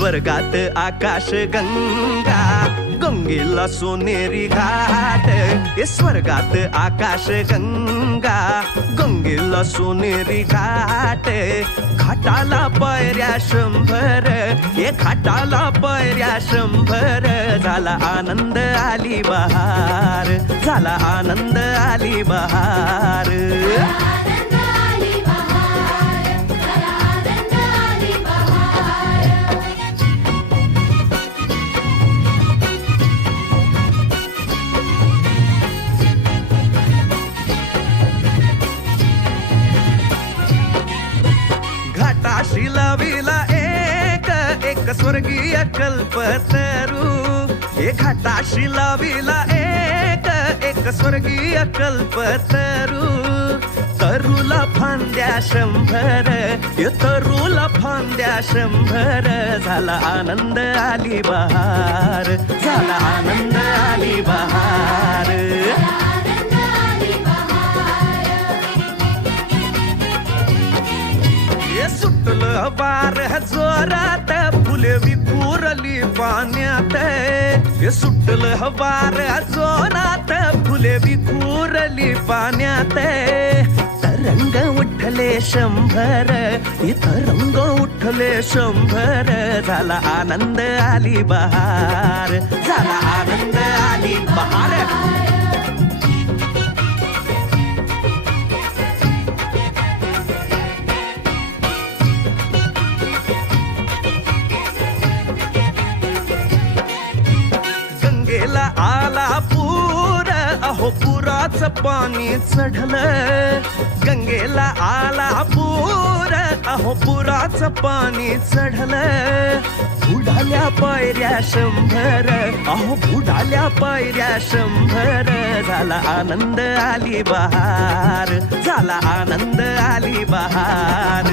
स्वर्गात आकाश गंगा गंगेला सोनेरी घाट स्वर्गात आकाश गंगा गंगेला सोनेरी घाट घाटाला पायऱ्या 100 घाटाला पायऱ्या 100 झाला आनंद आली बहार झाला आनंद आली बहार घाटाशी लाविला एक स्वर्गीय कल्पतरू घाटाशी लाविला एक स्वर्गीय कल्पतरू तरुला फांद्या 100 तरुला फांद्या 100 झाला आनंद आली बहार झाला आनंद आली बहार सुटलं वार जोरात फुले विखुरली पाण्यात सुटलं वार जोरात फुले विखुरली पाण्यात तरंग उठले 100 तरंग उठले 100 झाला आनंद आली बहार झाला आनंद आली बहार आला पूर अहो पुराचं पाणी चढलं गंगेला आला पूर अहो पुराचं पाणी चढलं बुडाल्या पायऱ्या 100 अहो बुडाल्या पायऱ्या 100 झाला आनंद आली बहार झाला आनंद आली बहार